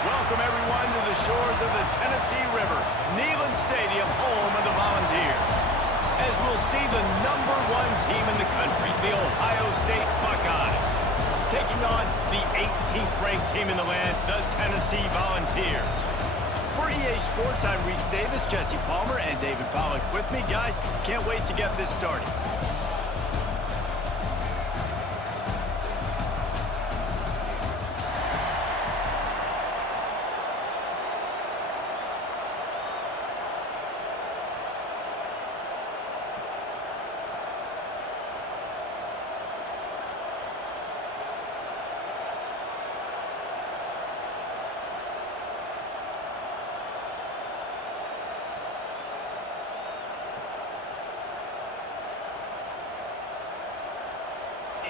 Welcome, everyone, to the shores of the Tennessee River, Neyland Stadium, home of the Volunteers. As we'll see the #1 team in the country, the Ohio State Buckeyes, taking on the 18th-ranked team in the land, the Tennessee Volunteers. For EA Sports, I'm Reese Davis, Jesse Palmer, and David Pollack with me. Guys, can't wait to get this started.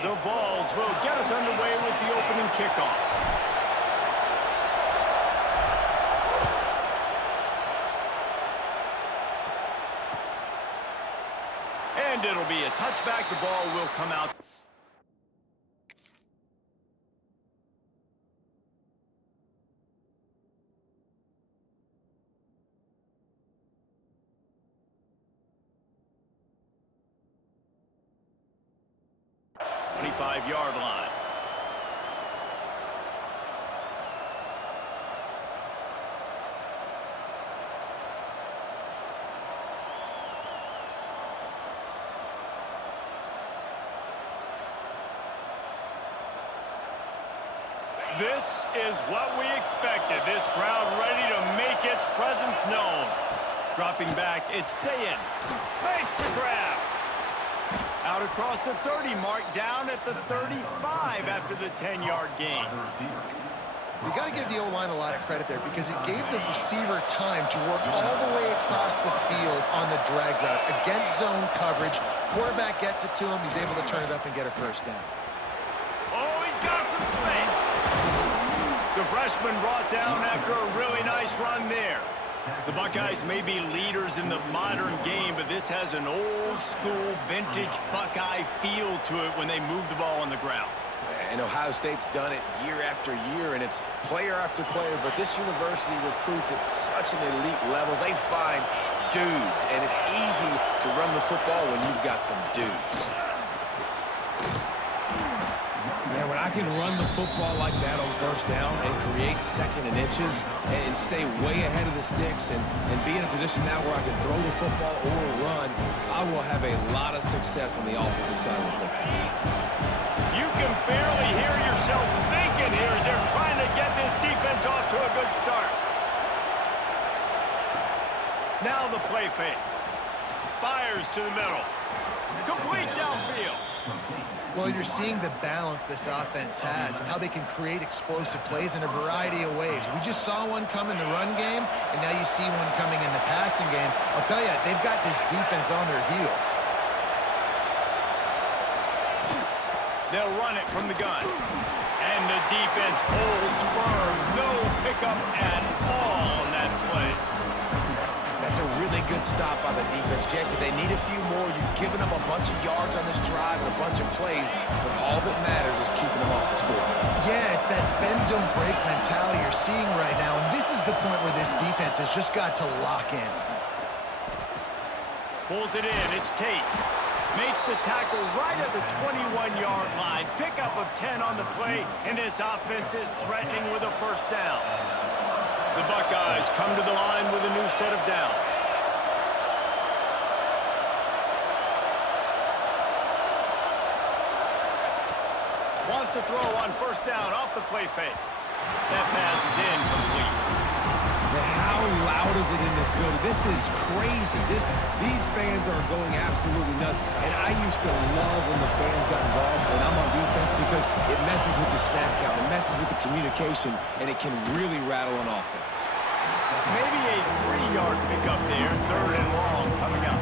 The Vols will get us underway with the opening kickoff. And it'll be a touchback. The ball will come out. Yard line. This is what we expected. This crowd ready to make its presence known. Dropping back, it's Sayin. Makes the grab. Out across the 30, mark down at the 35 after the 10-yard gain. We got to give the O-line a lot of credit there because it gave the receiver time to work all the way across the field on the drag route. Against zone coverage, quarterback gets it to him, he's able to turn it up and get a first down. Oh, he's got some space. The freshman brought down after a really nice run there. The Buckeyes may be leaders in the modern game, but this has an old-school, vintage Buckeye feel to it when they move the ball on the ground. And Ohio State's done it year after year, and it's player after player, but this university recruits at such an elite level. They find dudes, and it's easy to run the football when you've got some dudes. Man, when I can run the football like that on first down and create second and inches and stay way ahead of the sticks and be in a position now where I can throw the football or run, I will have a lot of success on the offensive side of the football. You can barely hear yourself thinking here as they're trying to get this defense off to a good start. Now the play fake. Fires to the middle. Complete downfield. Well, you're seeing the balance this offense has and how they can create explosive plays in a variety of ways. We just saw one come in the run game, and now you see one coming in the passing game. I'll tell you, they've got this defense on their heels. They'll run it from the gun. And the defense holds firm. No pickup at all on that play. That's a really good stop by the defense, Jesse. They need a few more. You've given up a bunch of yards on this drive and a bunch of plays, but all that matters is keeping them off the scoreboard. Yeah, it's that bend, don't break mentality you're seeing right now, and this is the point where this defense has just got to lock in. Pulls it in. It's Tate. Makes the tackle right at the 21-yard line. Pickup of 10 on the play, and this offense is threatening with a first down. The Buckeyes come to the line with a new set of downs. Wants to throw on first down off the play fake. That pass is incomplete. Man, how loud is it in this building? This is crazy. These fans are going absolutely nuts. And I used to love when the fans got involved, and I'm on defense because it messes with the snap count, it messes with the communication, and it can really rattle an offense. Maybe a 3-yard pickup there, 3rd and long coming up.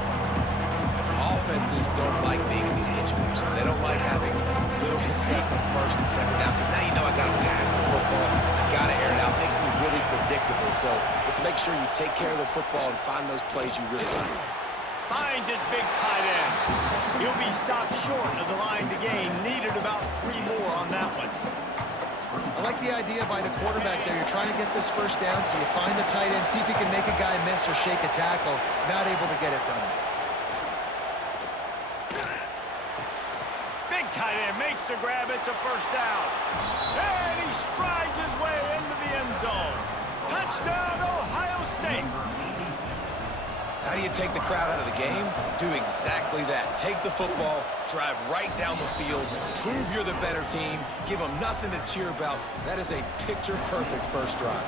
Offenses don't like being in these situations. They don't like having little success like first and second down because now you know I got to pass the football. I got to air it out. It makes me really predictable. So let's make sure you take care of the football and find those plays you really like. Finds his big tight end. He'll be stopped short of the line to gain. Needed about 3 more on that one. I like the idea by the quarterback there. You're trying to get this first down, so you find the tight end, see if you can make a guy miss or shake a tackle. Not able to get it done. Big tight end makes the grab. It's a first down. And he strides his way into the end zone. Touchdown, Ohio State. How do you take the crowd out of the game? Do exactly that. Take the football, drive right down the field, prove you're the better team, give them nothing to cheer about. That is a picture-perfect first drive.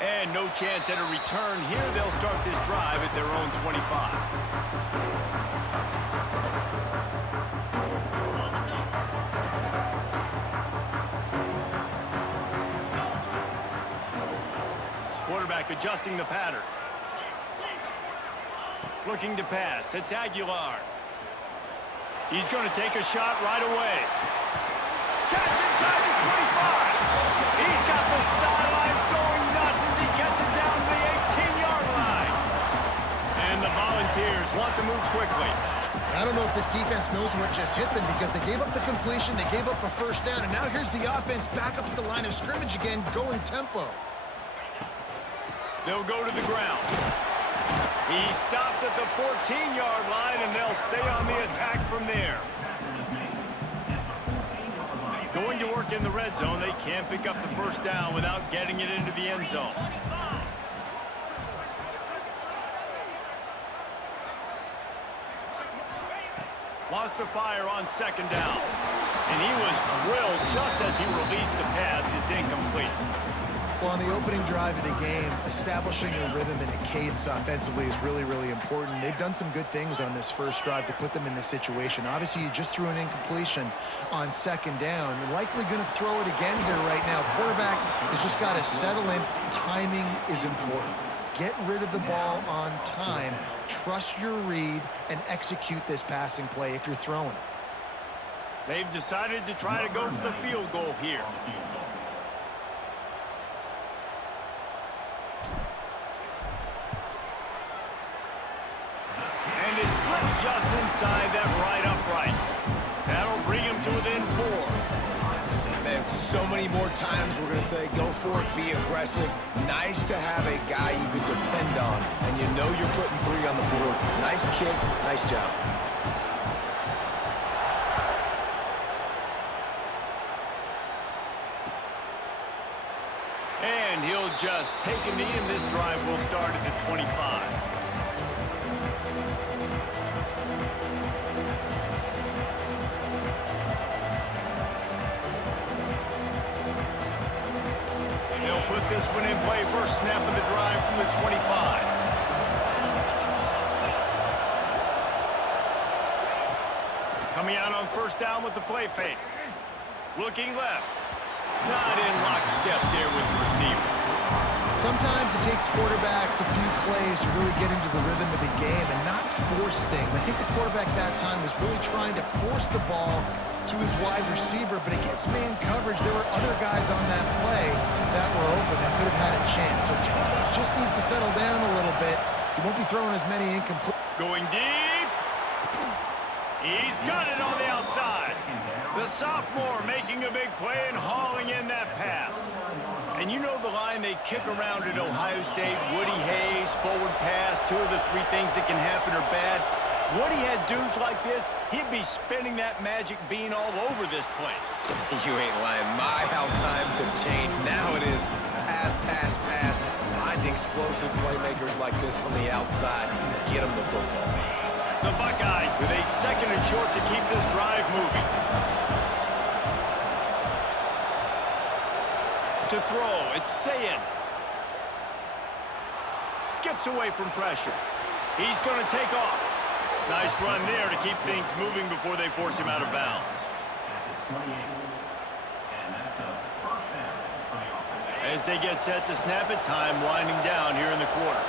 And no chance at a return here. They'll start this drive at their own 25. Quarterback adjusting the pattern. Looking to pass. It's Aguilar. He's going to take a shot right away. Catch inside the 25. He's got the sideline going nuts as he gets it down to the 18-yard line. And the Volunteers want to move quickly. I don't know if this defense knows what just hit them because they gave up the completion, they gave up a first down, and now here's the offense back up at the line of scrimmage again, going tempo. They'll go to the ground. He stopped at the 14-yard line, and they'll stay on the attack from there. Going to work in the red zone. They can't pick up the first down without getting it into the end zone. Lost to fire on second down. And he was drilled just as he released the pass. It's incomplete. Well, on the opening drive of the game, establishing a rhythm and a cadence offensively is really, really important. They've done some good things on this first drive to put them in this situation. Obviously, you just threw an incompletion on second down. You're likely going to throw it again here right now. Quarterback has just got to settle in. Timing is important. Get rid of the ball on time. Trust your read and execute this passing play if you're throwing it. They've decided to try to go for the field goal here. And it slips just inside that right upright. That'll bring him to within 4. Man, so many more times we're going to say, go for it, be aggressive. Nice to have a guy you can depend on, and you know you're putting 3 on the board. Nice kick, nice job. And he'll just take a knee, and this drive will start at the 25. Put this one in play. First snap of the drive from the 25. Coming out on first down with the play fake. Looking left. Not in lockstep there with the receiver. Sometimes it takes quarterbacks a few plays to really get into the rhythm of the game and not force things. I think the quarterback that time was really trying to force the ball to his wide receiver, but against man coverage, there were other guys on that play that were open and could have had a chance. So this quarterback just needs to settle down a little bit. He won't be throwing as many incomplete. Going deep. He's got it on the outside. The sophomore making a big play and hauling in that pass. And you know the line they kick around at Ohio State, Woody Hayes, forward pass, 2 of the 3 things that can happen are bad. Woody had dudes like this, he'd be spinning that magic bean all over this place. You ain't lying. My, how times have changed. Now it is pass, pass, pass. Find explosive playmakers like this on the outside. Get them the football. The Buckeyes with a second and short to keep this drive moving. To throw, it's Sayin. Skips away from pressure. He's going to take off. Nice run there to keep things moving before they force him out of bounds. As they get set to snap it, time winding down here in the quarter.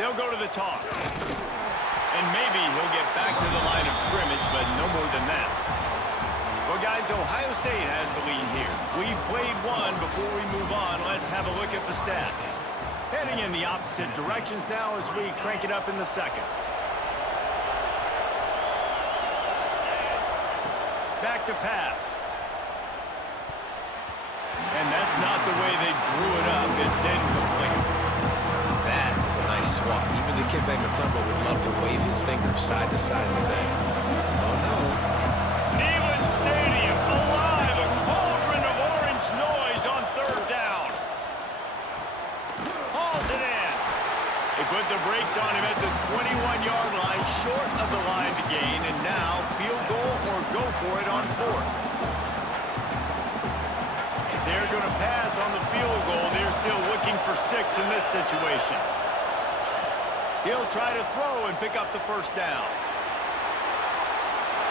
They'll go to the toss. And maybe he'll get back to the line of scrimmage, but no more than that. Well, guys, Ohio State has the lead here. We've played one. Before we move on, let's have a look at the stats. Heading in the opposite directions now as we crank it up in the second. Back to pass. And that's not the way they drew it up. It's incomplete. That was a nice swat. Even the Dikembe Mutombo would love to wave his fingers side to side and say, no, no. Neyland Stadium alive. A cauldron of orange noise on third down. Hauls it in. They put the brakes on him at the 21-yard line, short of the line to gain, and now field goal or go for it on fourth. They're going to pass on the field goal. They're still looking for 6 in this situation. He'll try to throw and pick up the first down.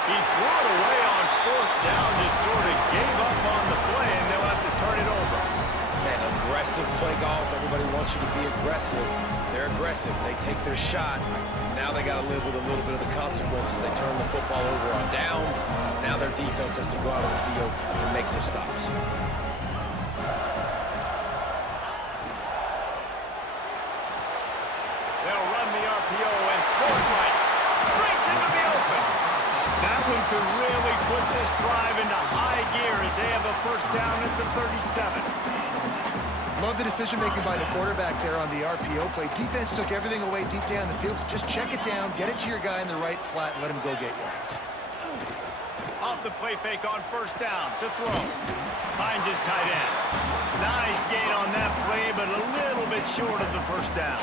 He threw it away on fourth down, just sort of gave up on the play, and they'll have to turn it over. Man, aggressive play calls. Everybody wants you to be aggressive. They're aggressive. They take their shot. Now they got to live with a little bit of the consequences. They turn the football over on downs. Now their defense has to go out on the field and make some stops. They'll run the RPO and throw it right. Breaks into the open. That one could really put this drive into high gear as they have a first down at the 37. Love the decision-making by the quarterback there on the RPO play. Defense took everything away deep down the field, so just check it down, get it to your guy in the right flat, and let him go get yards. Off the play fake on first down to throw. Finds his tight end. Nice gain on that play, but a little bit short of the first down.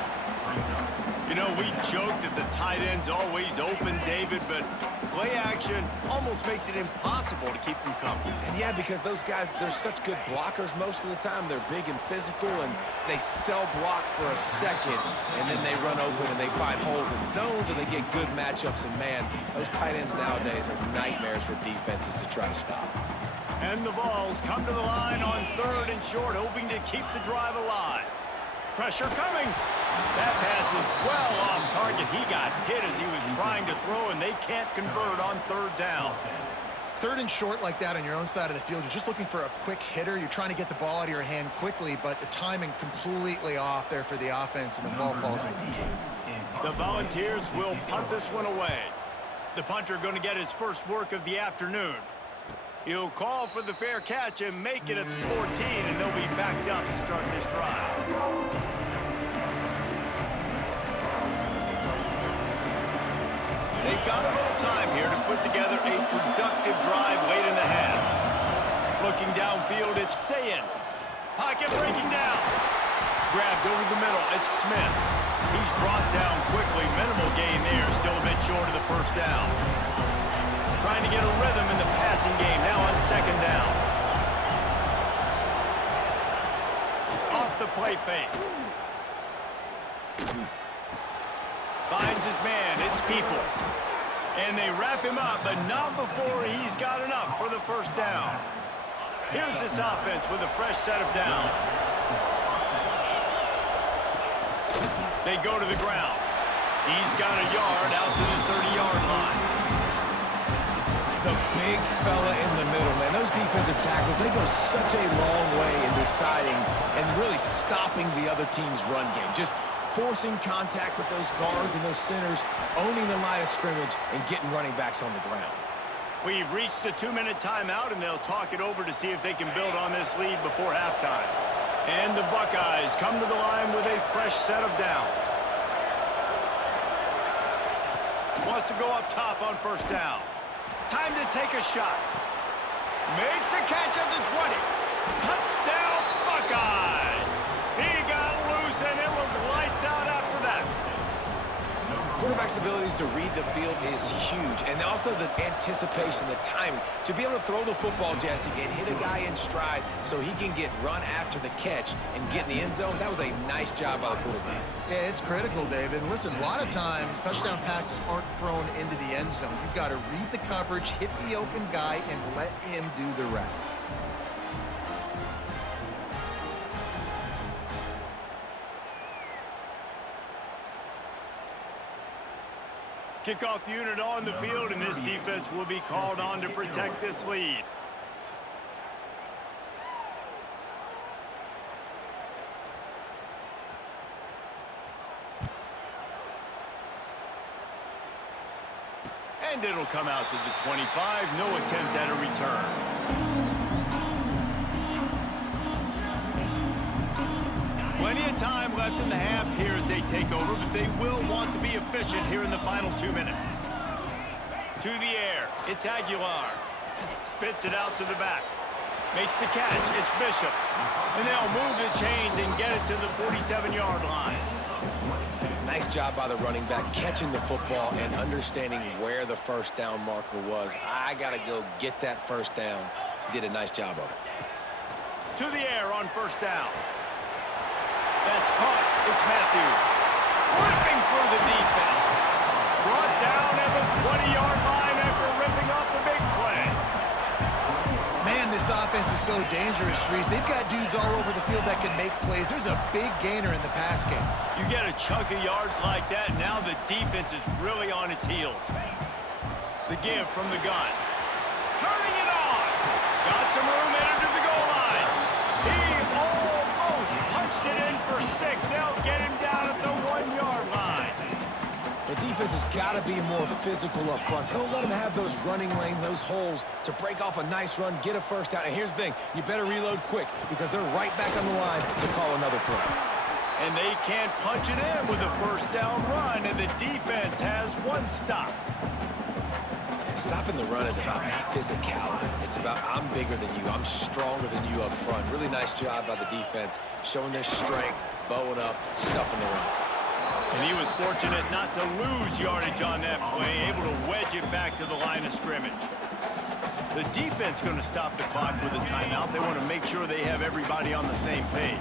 You know, we joke that the tight end's always open, David, but play action almost makes it impossible to keep them covered. And yeah, because those guys, they're such good blockers most of the time. They're big and physical, and they sell block for a second, and then they run open and they find holes in zones, and they get good matchups. And man, those tight ends nowadays are nightmares for defenses to try to stop. And the Vols come to the line on third and short, hoping to keep the drive alive. Pressure coming. That pass is well off target. He got hit as he was trying to throw, and they can't convert on third down. Third and short like that on your own side of the field, you're just looking for a quick hitter. You're trying to get the ball out of your hand quickly, but the timing completely off there for the offense, and the ball falls incomplete. The Volunteers will punt this one away. The punter going to get his first work of the afternoon. He'll call for the fair catch and make it at the 14, and they'll be backed up to start this drive. They've got a little time here to put together a productive drive late in the half. Looking downfield, it's Sayin. Pocket breaking down. Grabbed over the middle, it's Smith. He's brought down quickly. Minimal gain there, still a bit short of the first down. Trying to get a rhythm in the passing game, now on second down. Off the play fake. Finds his man, it's Peoples. And they wrap him up, but not before he's got enough for the first down. Here's this offense with a fresh set of downs. They go to the ground. He's got a yard out to the 30-yard line. The big fella in the middle, man. Those defensive tackles, they go such a long way in deciding and really stopping the other team's run game. Just forcing contact with those guards and those centers, owning the line of scrimmage, and getting running backs on the ground. We've reached the 2-minute timeout, and they'll talk it over to see if they can build on this lead before halftime. And the Buckeyes come to the line with a fresh set of downs. Wants to go up top on first down. Time to take a shot. Makes a catch at the 20. Touchdown, Buckeyes! He got loose, and it was lights out after that. Quarterback's abilities to read the field is huge, and also the anticipation, the timing. To be able to throw the football, Jesse, and hit a guy in stride so he can get run after the catch and get in the end zone, that was a nice job by the quarterback. Yeah, it's critical, David. And listen, a lot of times touchdown passes aren't thrown into the end zone. You've got to read the coverage, hit the open guy, and let him do the rest. Kickoff unit on the field, and this defense will be called on to protect this lead. And it'll come out to the 25. No attempt at a return. Plenty of time left in the half here as they take over, but they will want to be efficient here in the final 2 minutes. To the air, it's Aguilar. Spits it out to the back. Makes the catch, it's Bishop. And they'll move the chains and get it to the 47-yard line. Nice job by the running back, catching the football and understanding where the first down marker was. I got to go get that first down. He did a nice job of it. To the air on first down. That's caught. It's Matthews. Ripping through the defense. Brought down at the 20-yard line after ripping off the big play. Man, this offense is so dangerous, Reese. They've got dudes all over the field that can make plays. There's a big gainer in the pass game. You get a chunk of yards like that, now the defense is really on its heels. The give from the gun. Turning it on. Got some room headed to the goal line. He almost punched it in for 6. They'll get him down at the 1-yard line. The defense has got to be more physical up front. Don't let them have those running lanes, those holes to break off a nice run, get a first down. And here's the thing, you better reload quick because they're right back on the line to call another play. And they can't punch it in with a first down run, and the defense has 1 stop. Stopping the run is about physicality. It's about I'm bigger than you, I'm stronger than you up front. Really nice job by the defense, showing their strength, bowing up, stuffing the run. And he was fortunate not to lose yardage on that play, able to wedge it back to the line of scrimmage. The defense going to stop the clock with a timeout. They want to make sure they have everybody on the same page.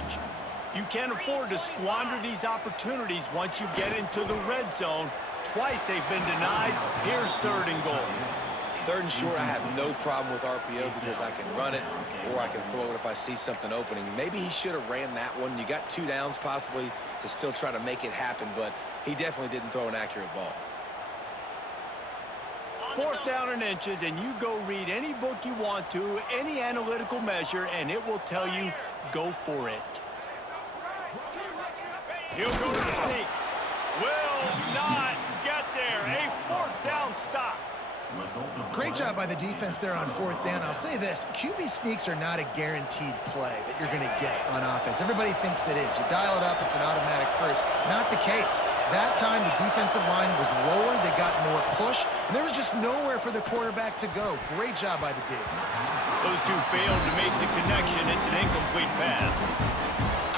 You can't afford to squander these opportunities once you get into the red zone. Twice they've been denied. Here's 3rd and goal. 3rd and short, I have no problem with RPO because I can run it or I can throw it if I see something opening. Maybe he should have ran that one. You got 2 downs possibly to still try to make it happen, but he definitely didn't throw an accurate ball. 4th down and inches, and you go read any book you want to, any analytical measure, and it will tell you, go for it. He'll go to the sneak. Will not get there. A 4th down stop. Great job by the defense there on 4th down. I'll say this, QB sneaks are not a guaranteed play that you're going to get on offense. Everybody thinks it is. You dial it up, it's an automatic first. Not the case. That time, the defensive line was lower. They got more push, and there was just nowhere for the quarterback to go. Great job by the D. Those two failed to make the connection. It's an incomplete pass.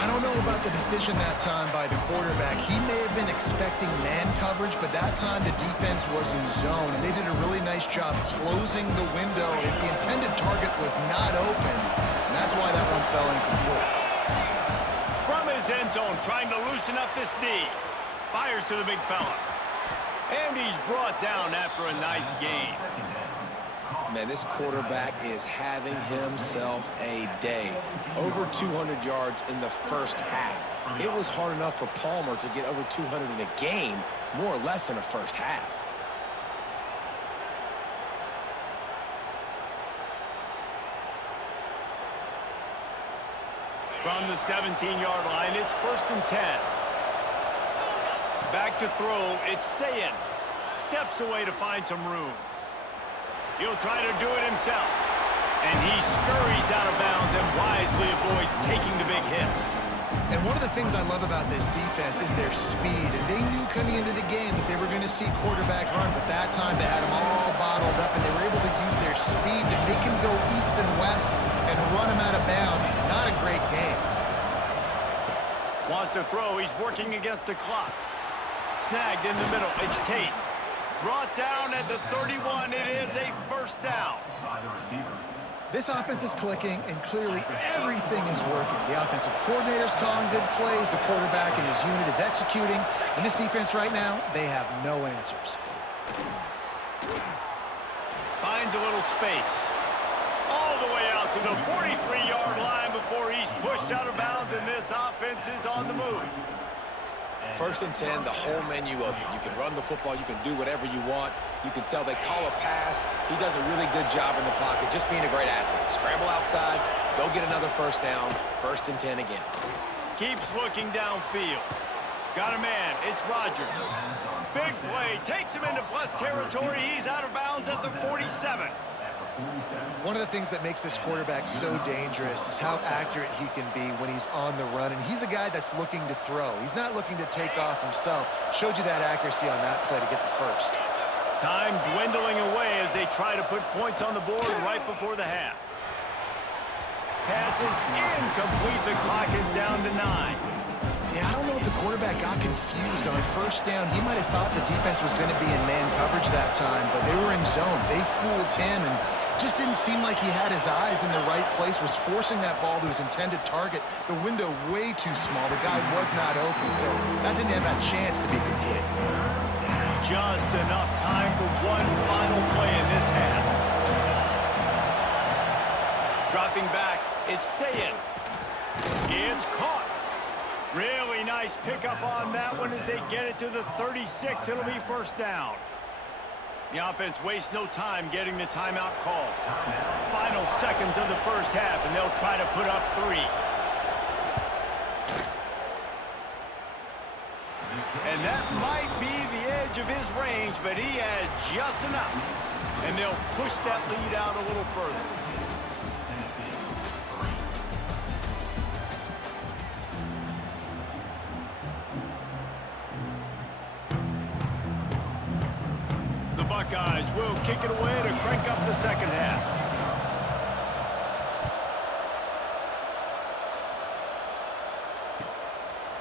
I don't know about the decision that time by the quarterback. He may have been expecting man coverage, but that time the defense was in zone, and they did a really nice job closing the window. The intended target was not open, and that's why that one fell incomplete. From his end zone, trying to loosen up this D. Fires to the big fella. And he's brought down after a nice gain. Man, this quarterback is having himself a day. Over 200 yards in the first half. It was hard enough for Palmer to get over 200 in a game, more or less in a first half. From the 17-yard line, it's 1st and 10. Back to throw, it's Sayin. Steps away to find some room. He'll try to do it himself. And he scurries out of bounds and wisely avoids taking the big hit. And one of the things I love about this defense is their speed. And they knew coming into the game that they were going to see quarterback run, but that time they had him all bottled up, and they were able to use their speed to make him go east and west and run him out of bounds. Not a great game. Wants to throw. He's working against the clock. Snagged in the middle. It's Tate. Brought down at the 31. It is a 1st down. This offense is clicking, and clearly everything is working. The offensive coordinator's calling good plays. The quarterback and his unit is executing. And this defense right now, they have no answers. Finds a little space. All the way out to the 43-yard line before he's pushed out of bounds, and this offense is on the move. First and 10, the whole menu open. You can run the football. You can do whatever you want. You can tell they call a pass. He does a really good job in the pocket, just being a great athlete. Scramble outside, go get another first down. First and 10 again. Keeps looking downfield. Got a man. It's Rodgers. Big play. Takes him into plus territory. He's out of bounds at the 47. One of the things that makes this quarterback so dangerous is how accurate he can be when he's on the run. And he's a guy that's looking to throw. He's not looking to take off himself. Showed you that accuracy on that play to get the first. Time dwindling away as they try to put points on the board right before the half. Pass is incomplete. The clock is down to 9. Yeah, I don't know if the quarterback got confused on first down. He might have thought the defense was going to be in man coverage that time, but they were in zone. They fooled him and just didn't seem like he had his eyes in the right place, was forcing that ball to his intended target. The window way too small. The guy was not open, so that didn't have that chance to be complete. Just enough time for one final play in this half. Dropping back, it's Sayin. It's caught. Really nice pickup on that one as they get it to the 36. It'll be first down. The offense wastes no time getting the timeout called. Final seconds of the first half, and they'll try to put up 3. And that might be the edge of his range, but he had just enough. And they'll push that lead out a little further. Buckeyes will kick it away to crank up the second half.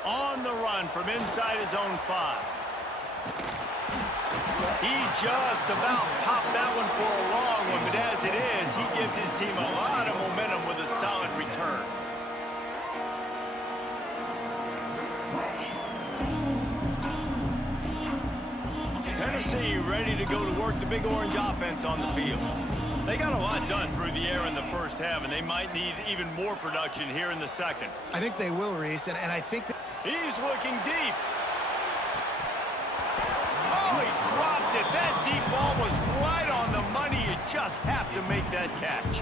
On the run from inside his own 5. He just about popped that one for a long one, but as it is, he gives his team a lot of momentum with a solid return. Tennessee ready to go to work the Big Orange offense on the field. They got a lot done through the air in the first half, and they might need even more production here in the second. I think they will, Reese, and I think that he's looking deep. Oh, he dropped it. That deep ball was right on the money. You just have to make that catch.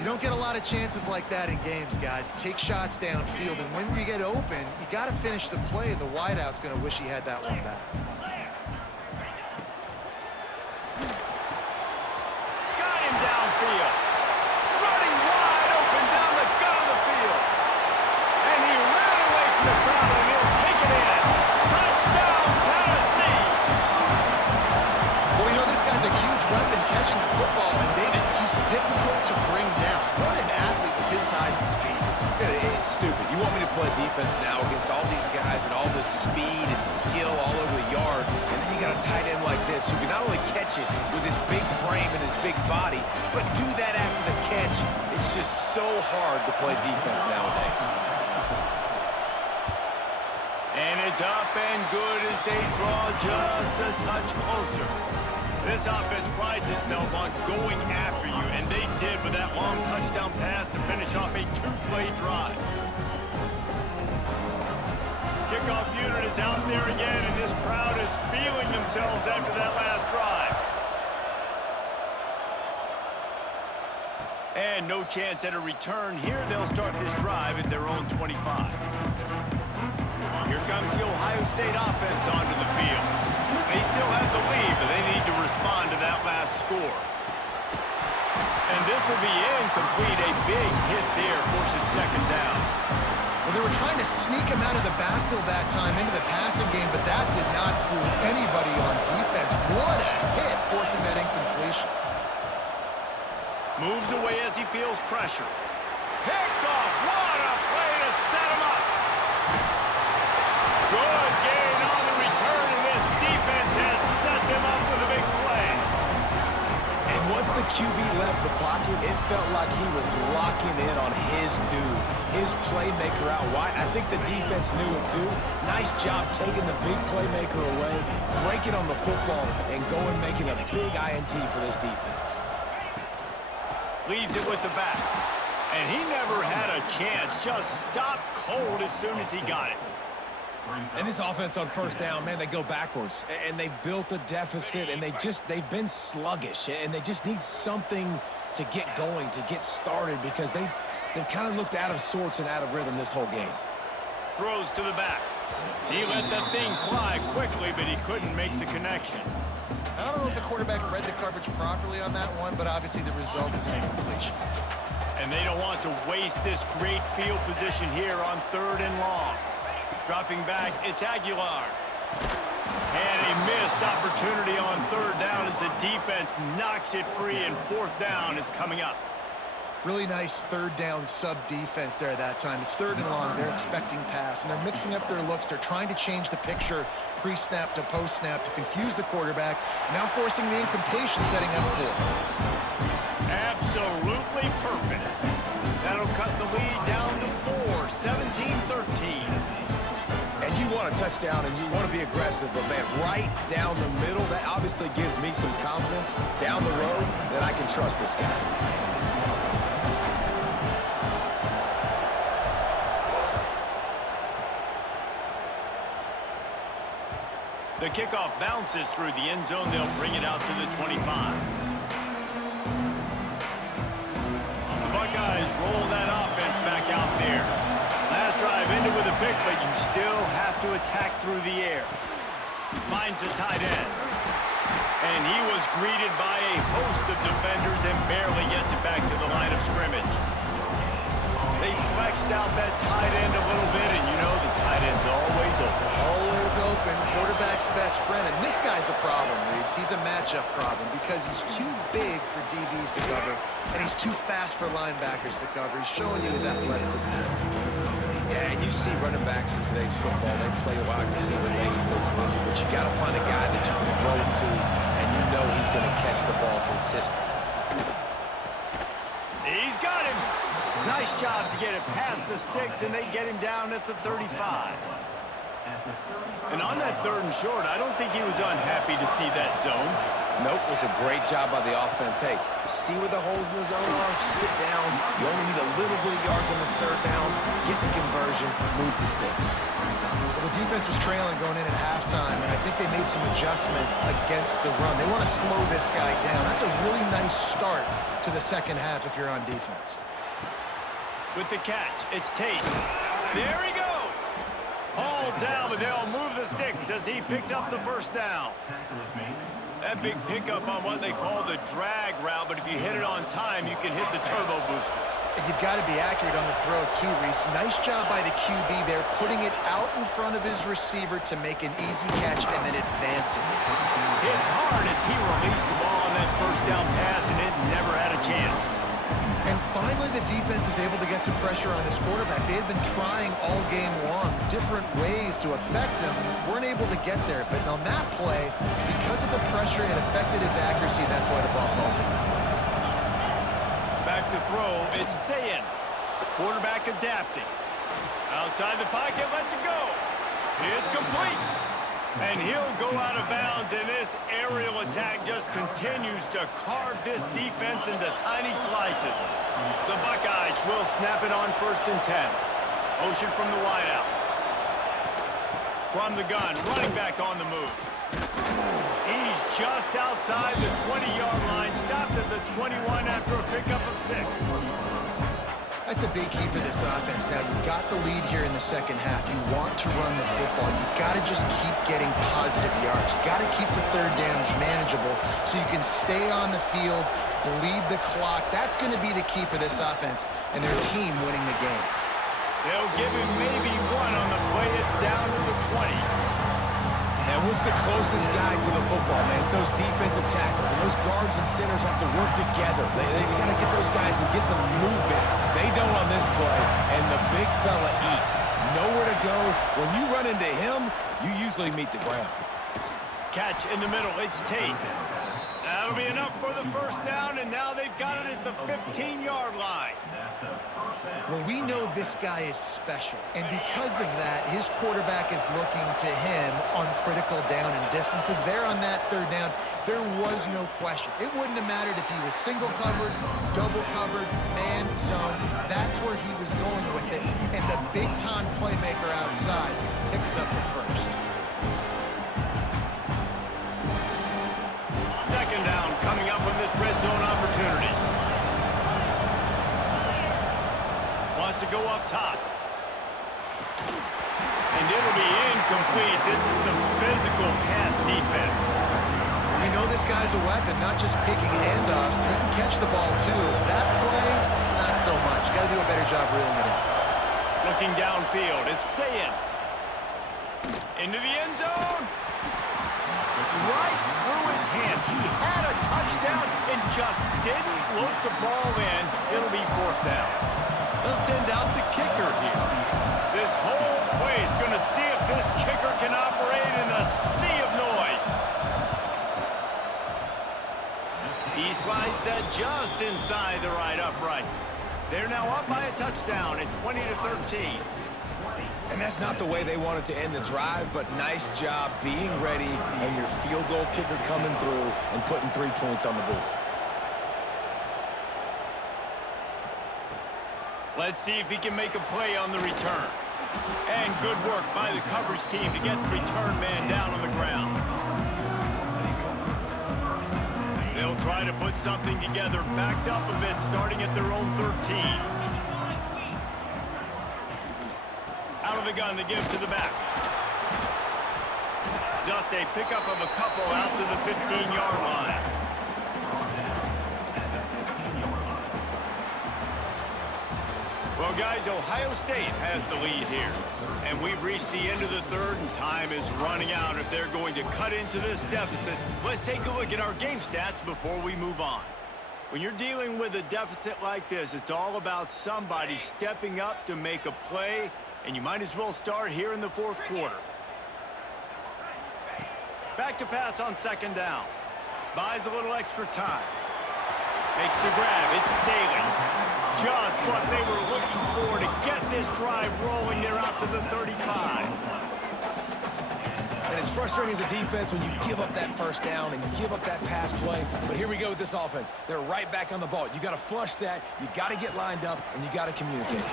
you don't get a lot of chances like that in games, guys. Take shots downfield, and when you get open, you got to finish the play. The wideout's going to wish he had that one back. Downfield, running wide open down the gut of the field, and he ran away from the crowd, and he'll take it in. Touchdown, Tennessee! Well, you know, this guy's a huge weapon catching the football, and David, he's difficult to bring down. What an athlete with his size and speed. It's stupid. You want me to play defense now against all these guys and all this speed and skill all over the yard, and then you got a tight end like this who can not only catch it with his big frame and his big body, but do that after the catch. It's just so hard to play defense nowadays. And it's up and good as they draw just a touch closer. This offense prides itself on going after you, and they did with that long touchdown pass to finish off a two-play drive. Kickoff unit is out there again, and this crowd is feeling themselves after that last drive. And no chance at a return here. They'll start this drive at their own 25. Here comes the Ohio State offense onto the field. They still have the lead, but they need to respond to that last score. And this will be incomplete. A big hit there forces second down. Well, they were trying to sneak him out of the backfield that time into the passing game, but that did not fool anybody on defense. What a hit, forcing that incompletion. Moves away as he feels pressure. Picked off. What a play to set him up. Good gain on the return, and this defense has set them up with a big play. And once the QB left the pocket, it felt like he was locking in on his dude, his playmaker out wide. I think the defense knew it too. Nice job taking the big playmaker away, breaking on the football, and going making a big INT for this defense. Leaves it with the back. And he never had a chance. Just stopped cold as soon as he got it. And this offense on first down, man, they go backwards. And they've built a deficit, and they've been sluggish. And they just need something to get going, to get started, because they've kind of looked out of sorts and out of rhythm this whole game. Throws to the back. He let that thing fly quickly, but he couldn't make the connection. I don't know if the quarterback read the coverage properly on that one, but obviously the result is an incompletion. And they don't want to waste this great field position here on 3rd and long. Dropping back, it's Aguilar. And a missed opportunity on 3rd down as the defense knocks it free, and 4th down is coming up. Really nice 3rd down sub-defense there at that time. It's 3rd and long. They're expecting pass, and they're mixing up their looks. They're trying to change the picture pre-snap to post-snap to confuse the quarterback, now forcing the incompletion, setting up 4th. Absolutely perfect. That'll cut the lead down to 4, 17-13. And you want a touchdown, and you want to be aggressive, but, man, right down the middle, that obviously gives me some confidence down the road that I can trust this guy. The kickoff bounces through the end zone. They'll bring it out to the 25. The Buckeyes roll that offense back out there. Last drive ended with a pick, but you still have to attack through the air. Finds the tight end. And he was greeted by a host of defenders and barely gets it back to the line of scrimmage. They flexed out that tight end a little bit, and you know the tight end's always open. Always open, quarterback's best friend, and this guy's a problem, Reese. He's a matchup problem because he's too big for DBs to cover, and he's too fast for linebackers to cover. He's showing you his athleticism. Yeah, and you see running backs in today's football, they play wide receiver basically for you, but you got to find a guy that you can throw it to, and you know he's going to catch the ball consistently. He's got him. Nice job to get it past the sticks, and they get him down at the 35. And on that 3rd and short, I don't think he was unhappy to see that zone. Nope, it was a great job by the offense. Hey, see where the holes in the zone are? Sit down. You only need a little bit of yards on this 3rd down. Get the conversion, move the sticks. Well, the defense was trailing going in at halftime, and I think they made some adjustments against the run. They want to slow this guy down. That's a really nice start to the second half if you're on defense. With the catch, it's Tate. There he goes. Hauled down, but they'll move the sticks as he picks up the 1st down. That big pickup on what they call the drag route, but if you hit it on time, you can hit the turbo boosters. And you've got to be accurate on the throw, too, Reese. Nice job by the QB there, putting it out in front of his receiver to make an easy catch and then advancing. Hit hard as he released the ball on that 1st down pass, and it never had a chance. And finally, the defense is able to get some pressure on this quarterback. They had been trying all game long different ways to affect him. Weren't able to get there. But on that play, because of the pressure, it affected his accuracy, and that's why the ball falls in. Back to throw, it's Sayin. Quarterback adapting. Outside the pocket, lets it go. It's complete. And he'll go out of bounds, and this aerial attack just continues to carve this defense into tiny slices. The Buckeyes will snap it on 1st and 10. Motion from the wideout. From the gun, running back on the move. He's just outside the 20-yard line, stopped at the 21 after a pickup of 6. That's a big key for this offense. Now, you've got the lead here in the second half. You want to run the football. You've got to just keep getting positive yards. You've got to keep the 3rd downs manageable so you can stay on the field, bleed the clock. That's going to be the key for this offense and their team winning the game. They'll give him maybe 1 on the play. It's down to the 20. And what's the closest guy to the football, man? It's those defensive tackles, and those guards and centers have to work together. They got to get those guys and get some movement. They don't on this play, and the big fella eats. Nowhere to go. When you run into him, you usually meet the ground. Catch in the middle. It's Tate. That'll be enough for the 1st down, and now they've got it at the 15-yard line. Well, we know this guy is special, and because of that, his quarterback is looking to him on critical down and distances. There on that 3rd down, there was no question. It wouldn't have mattered if he was single covered, double covered, man, zone. That's where he was going with it, and the big-time playmaker outside picks picks up the first. Second down coming up with this red zone opportunity. Wants to go up top. And it'll be incomplete. This is some physical pass defense. We know this guy's a weapon, not just taking handoffs, but he can catch the ball too. That play, not so much. Got to do a better job reeling it in. Looking downfield, it's Sayin. Into the end zone. Right through his hands. He had a touchdown and just didn't look the ball in. It'll be fourth down. They'll send out the kicker here. This whole play is going to see if this kicker can operate in the sea of noise. He slides that just inside the right upright. They're now up by a touchdown at 20-13. And that's not the way they wanted to end the drive, but nice job being ready and your field goal kicker coming through and putting 3 points on the board. Let's see if he can make a play on the return. And good work by the coverage team to get the return man down on the ground. They'll try to put something together, backed up a bit, starting at their own 13. Out of the gun to give to the back. Just a pickup of a couple out to the 15-yard line. Well, guys, Ohio State has the lead here. And we've reached the end of the third, and time is running out if they're going to cut into this deficit. Let's take a look at our game stats before we move on. When you're dealing with a deficit like this, it's all about somebody stepping up to make a play, and you might as well start here in the fourth quarter. Back to pass on second down. Buys a little extra time. Makes the grab. It's Staley. Just what they were looking for to get this drive rolling. They're out to the 35. And it's frustrating as a defense when you give up that first down and you give up that pass play. But here we go with this offense. They're right back on the ball. You got to flush that. You got to get lined up, and you got to communicate.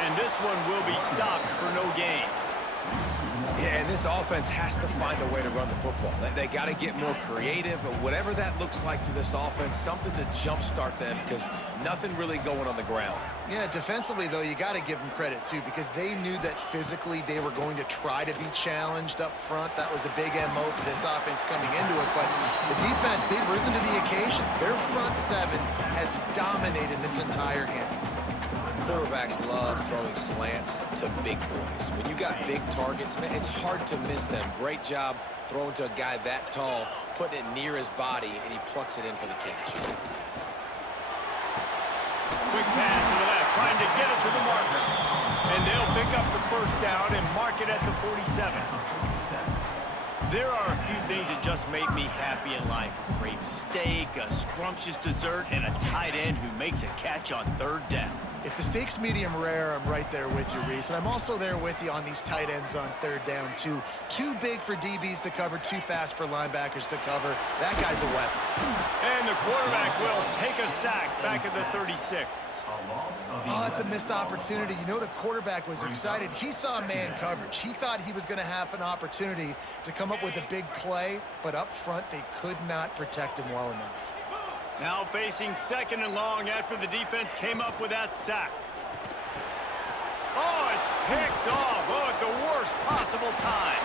And this one will be stopped for no gain. Yeah, and this offense has to find a way to run the football. They got to get more creative, but whatever that looks like for this offense, something to jumpstart them because nothing really going on the ground. Yeah, defensively, though, you got to give them credit, too, because they knew that physically they were going to try to be challenged up front. That was a big MO for this offense coming into it. But the defense, they've risen to the occasion. Their front seven has dominated this entire game. Quarterbacks love throwing slants to big boys. When you got big targets, man, it's hard to miss them. Great job throwing to a guy that tall, putting it near his body, and he plucks it in for the catch. Quick pass to the left, trying to get it to the marker. And they'll pick up the first down and mark it at the 47. There are a few things that just make me happy in life. A great steak, a scrumptious dessert, and a tight end who makes a catch on third down. If the steak's medium rare, I'm right there with you, Reese. And I'm also there with you on these tight ends on third down, too. Too big for DBs to cover, too fast for linebackers to cover. That guy's a weapon. And the quarterback will take a sack back at the 36. Oh, that's a missed opportunity. You know, the quarterback was excited. He saw man coverage. He thought he was going to have an opportunity to come up with a big play, but up front, they could not protect him well enough. Now facing second and long after the defense came up with that sack. Oh, it's picked off. Oh, at the worst possible time.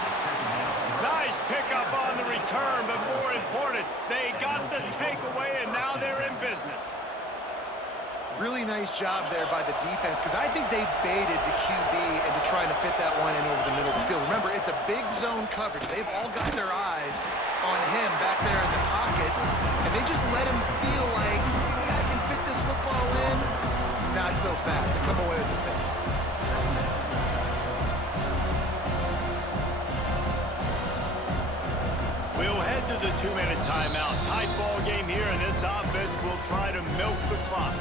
Nice pickup on the return, but more important, they got the takeaway, and now they're in business. Really nice job there by the defense, because I think they baited the QB into trying to fit that one in over the middle of the field. Remember, it's a big zone coverage. They've all got their eyes on him back there in the pocket, and they just let him feel like, maybe I can fit this football in. Not so fast. They come away with the pick. We'll head to the 2-minute timeout. Tight ball game here, and this offense will try to milk the clock.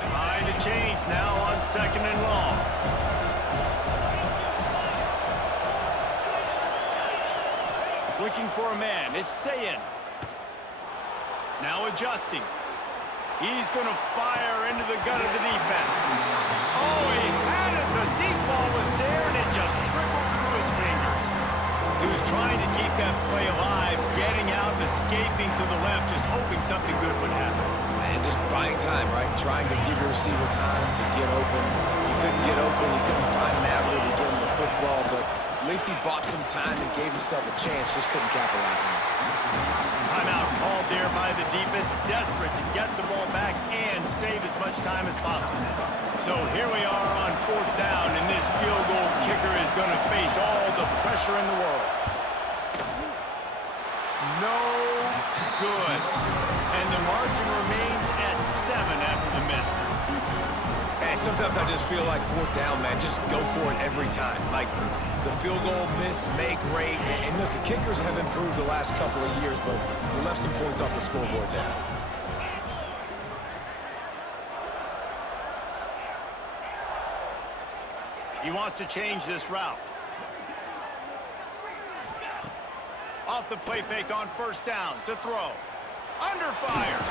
Behind the chains now on second and long. Looking for a man. It's Sayin. Now adjusting. He's going to fire into the gut of the defense. Oh, he had it. The deep ball was there, and it just trickled through his fingers. He was trying to keep that play alive, getting out and escaping to the left, just hoping something good would happen. And just buying time, right? Trying to give your receiver time to get open. He couldn't get open. He couldn't find an avenue to get him the football, but at least he bought some time and gave himself a chance. Just couldn't capitalize on it. Timeout called there by the defense, desperate to get the ball back and save as much time as possible. So here we are on 4th down, and this field goal kicker is going to face all the pressure in the world. No good. And the margin remains at 7 after the miss. And sometimes I just feel like 4th down, man, just go for it every time. Like the field goal miss, make rate. And listen, kickers have improved the last couple of years, but we left some points off the scoreboard there. He wants to change this route. Off the play fake on 1st down to throw. Under fire.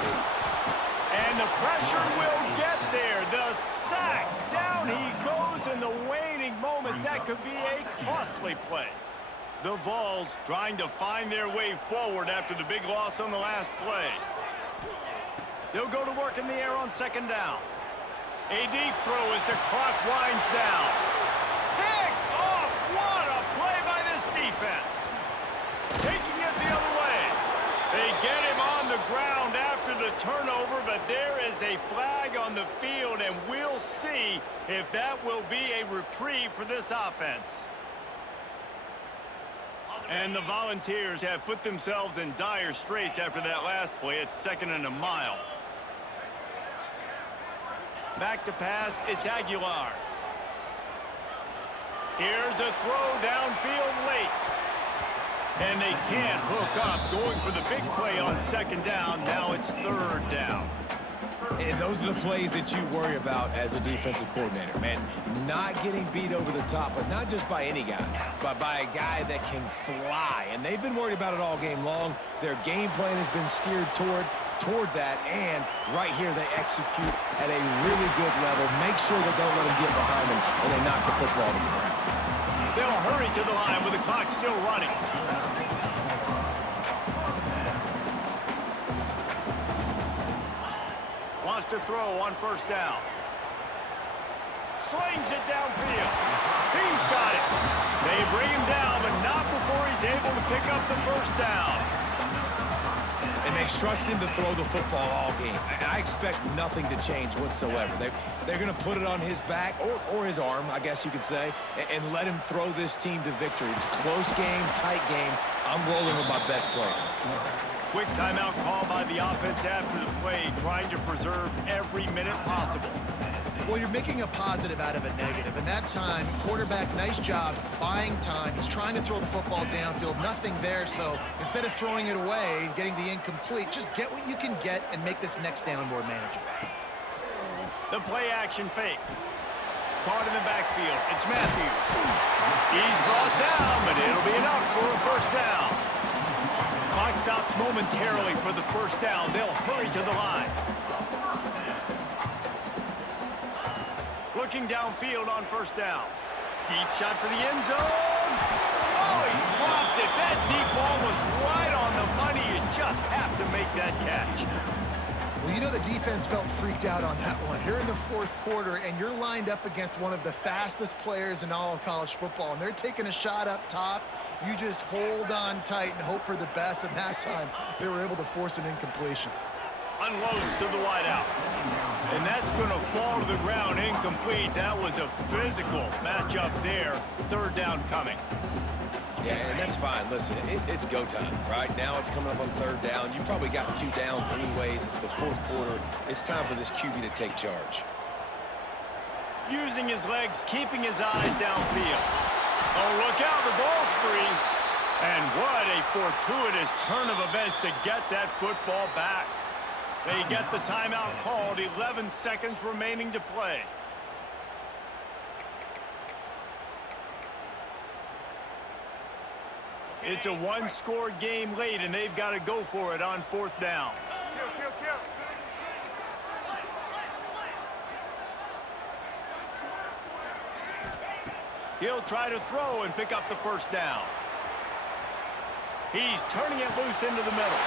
And the pressure will get there. The sack. Down he goes in the waning moments. That could be a costly play. The Vols trying to find their way forward after the big loss on the last play. They'll go to work in the air on 2nd down. A deep throw as the clock winds down. Picked off. What a play by this defense. Taking it the other way. They get him on the ground after the turnover, but there is a flag on the field, and we'll see if that will be a reprieve for this offense. And the Volunteers have put themselves in dire straits after that last play. It's 2nd and a mile. Back to pass, it's Aguilar. Here's a throw downfield late. And they can't hook up, going for the big play on 2nd down. Now it's 3rd down. And those are the plays that you worry about as a defensive coordinator, man. Not getting beat over the top, but not just by any guy, but by a guy that can fly. And they've been worried about it all game long. Their game plan has been steered toward that, and right here they execute at a really good level. Make sure they don't let them get behind them and they knock the football to the ground. They'll hurry to the line with the clock still running. Wants to throw on 1st down. Slings it downfield. He's got it. They bring him down, but not before he's able to pick up the 1st down. And they've trusted him to throw the football all game. I expect nothing to change whatsoever. They're going to put it on his back, or his arm, I guess you could say, and let him throw this team to victory. It's a close game, tight game. I'm rolling with my best player. Quick timeout call by the offense after the play, trying to preserve every minute possible. Well, you're making a positive out of a negative. And that time, quarterback, nice job buying time. He's trying to throw the football downfield. Nothing there, so instead of throwing it away and getting the incomplete, just get what you can get and make this next down more manageable. The play action fake. Caught in the backfield. It's Matthews. He's brought down, but it'll be enough for a 1st down. Clock stops momentarily for the 1st down. They'll hurry to the line. Looking downfield on 1st down. Deep shot for the end zone. Oh, he dropped it. That deep ball was right on the money. You just have to make that catch. Well, you know the defense felt freaked out on that one. You're in the 4th quarter, and you're lined up against one of the fastest players in all of college football, and they're taking a shot up top. You just hold on tight and hope for the best, and that time they were able to force an incompletion. Unloads to the wideout. And that's going to fall to the ground incomplete. That was a physical matchup there. 3rd down coming. Yeah, and that's fine. Listen, it's go time, right? Now it's coming up on 3rd down. You probably got 2 downs anyways. It's the 4th quarter. It's time for this QB to take charge. Using his legs, keeping his eyes downfield. Oh, look out, the ball's free. And what a fortuitous turn of events to get that football back. They get the timeout called, 11 seconds remaining to play. It's a 1-score game late, and they've got to go for it on 4th down. He'll try to throw and pick up the first down. He's turning it loose into the middle.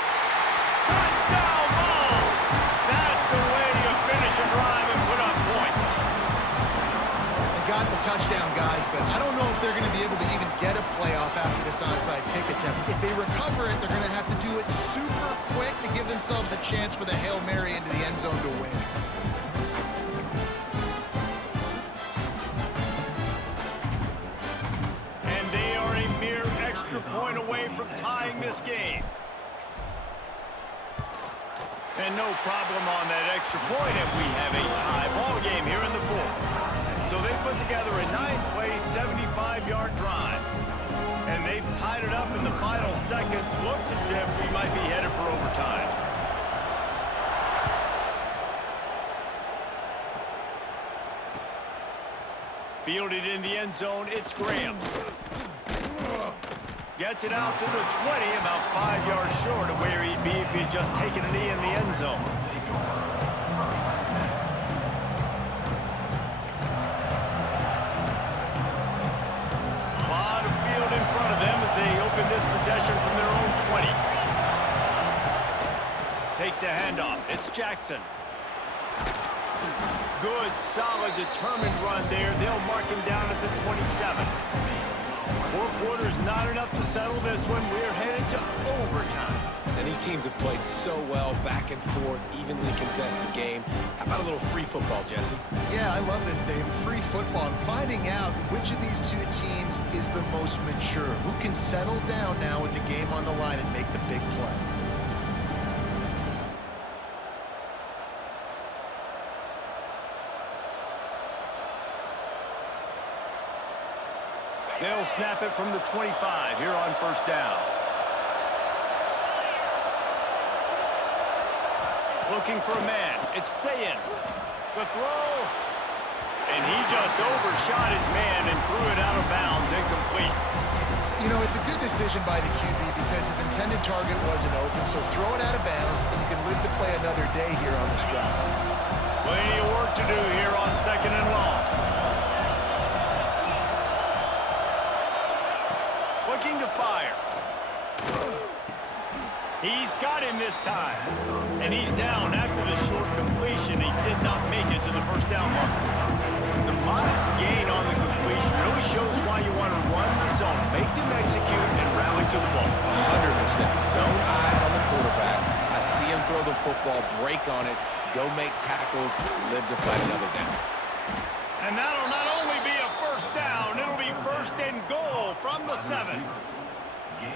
Touchdown ball! That's the way you finish a drive and put up points. They got the touchdown, guys, but I don't know if they're going to be able to even get a playoff after this onside kick attempt. If they recover it, they're going to have to do it super quick to give themselves a chance for the Hail Mary into the end zone to win. And they are a mere extra point away from tying this game. And no problem on that extra point, and we have a tie ball game here in the fourth. So they put together a 9-play, 75-yard drive. And they've tied it up in the final seconds. Looks as if we might be headed for overtime. Fielded in the end zone, it's Graham. Gets it out to the 20, about 5 yards short of where he'd be if he had just taken a knee in the end zone. A lot of field in front of them as they open this possession from their own 20. Takes a handoff. It's Jackson. Good, solid, determined run there. They'll mark him down at the 27. 4 quarters not enough to settle this one. We're headed to overtime. And these teams have played so well, back and forth, evenly contested game. How about a little free football, Jesse? Yeah, I love this, Dave. Free football and finding out which of these two teams is the most mature. Who can settle down now with the game on the line and make the big play. They'll snap it from the 25 here on first down. Looking for a man. It's Sayin. The throw. And he just overshot his man and threw it out of bounds, incomplete. You know, it's a good decision by the QB because his intended target wasn't open, so throw it out of bounds, and you can live to play another day here on this drive. Plenty of work to do here on 2nd and long. Looking to fire. He's got him this time. And he's down after the short completion. He did not make it to the first down mark. The modest gain on the completion really shows why you want to run the zone. Make them execute and rally to the ball. 100% zone eyes on the quarterback. I see him throw the football, break on it, go make tackles, live to fight another down. And that'll not only be a first down, it'll be 1st and goal from the 7.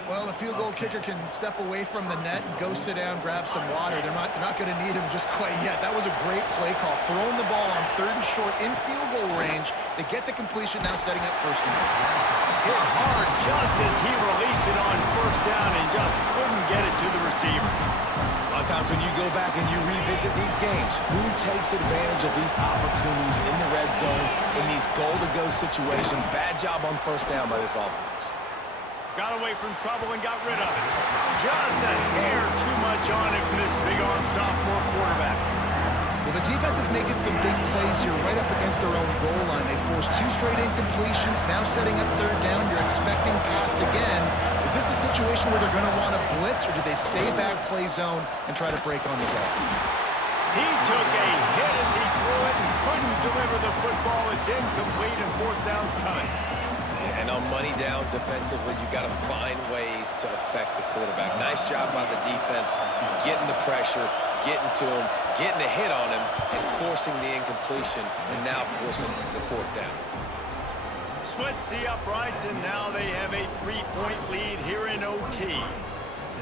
Well, the field goal kicker can step away from the net and go sit down, grab some water. They're not going to need him just quite yet. That was a great play call. Throwing the ball on 3rd and short in field goal range. They get the completion, now setting up 1st and goal. Hit hard just as he released it on 1st down and just couldn't get it to the receiver. A lot of times when you go back and you revisit these games, who takes advantage of these opportunities in the red zone, in these goal-to-go situations? Bad job on 1st down by this offense. Got away from trouble and got rid of it. Just a hair too much on it from this big-arm sophomore quarterback. Well, the defense is making some big plays here right up against their own goal line. They forced 2 straight incompletions, now setting up 3rd down. You're expecting pass again. Is this a situation where they're going to want to blitz, or do they stay back, play zone, and try to break on the ball? He took a hit as he threw it and couldn't deliver the football. It's incomplete and 4th down's coming. And on money down defensively, you got to find ways to affect the quarterback. Nice job by the defense, getting the pressure, getting to him, getting a hit on him, and forcing the incompletion, and now forcing the 4th down. Splits the uprights, and now they have a 3-point lead here in OT.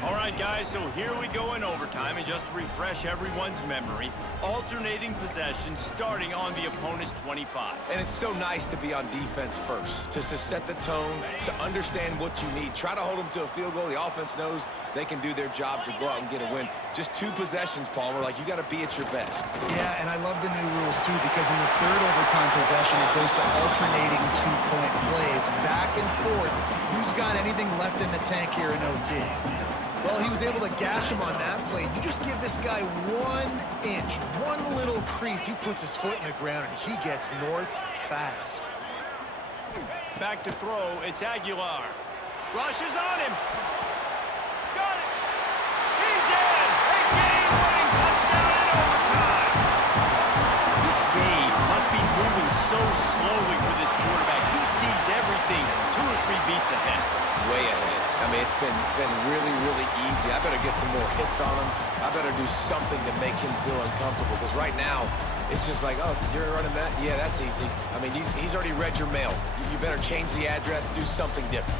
All right, guys, so here we go in overtime, and just to refresh everyone's memory, alternating possessions starting on the opponent's 25. And it's so nice to be on defense first, to set the tone, to understand what you need. Try to hold them to a field goal. The offense knows they can do their job to go out and get a win. Just 2 possessions, Palmer, like you got to be at your best. Yeah, and I love the new rules, too, because in the 3rd overtime possession, it goes to alternating 2-point plays, back and forth. Who's got anything left in the tank here in OT? Well, he was able to gash him on that play. You just give this guy 1 inch, one little crease. He puts his foot in the ground, and he gets north fast. Back to throw. It's Aguilar. Rushes on him. Got it. He's in. A game-winning touchdown in overtime. This game must be moving so slowly for this quarterback. He sees everything 2 or 3 beats ahead. Way ahead. I mean, it's been really, really easy. I better get some more hits on him. I better do something to make him feel uncomfortable, because right now, it's just like, oh, you're running that? Yeah, that's easy. I mean, he's already read your mail. You better change the address, do something different.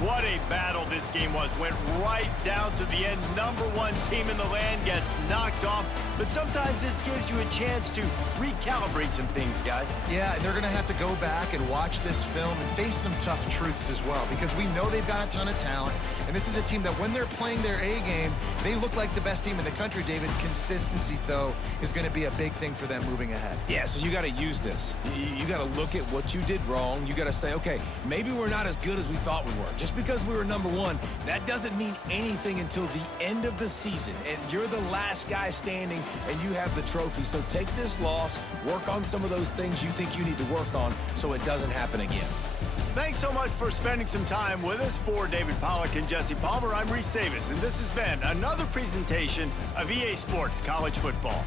What a battle this game was. Went right down to the end. #1 team in the land gets knocked off. But sometimes this gives you a chance to recalibrate some things, guys. Yeah, and they're going to have to go back and watch this film and face some tough truths as well, because we know they've got a ton of talent. And this is a team that when they're playing their A game, they look like the best team in the country, David. Consistency, though, is going to be a big thing for them moving ahead. Yeah, so you got to use this. You got to look at what you did wrong. You got to say, okay, maybe we're not as good as we thought we were. Just because we were #1, that doesn't mean anything until the end of the season. And you're the last guy standing, and you have the trophy. So take this loss, work on some of those things you think you need to work on so it doesn't happen again. Thanks so much for spending some time with us. For David Pollack and Jesse Palmer, I'm Reese Davis, and this has been another presentation of EA Sports College Football.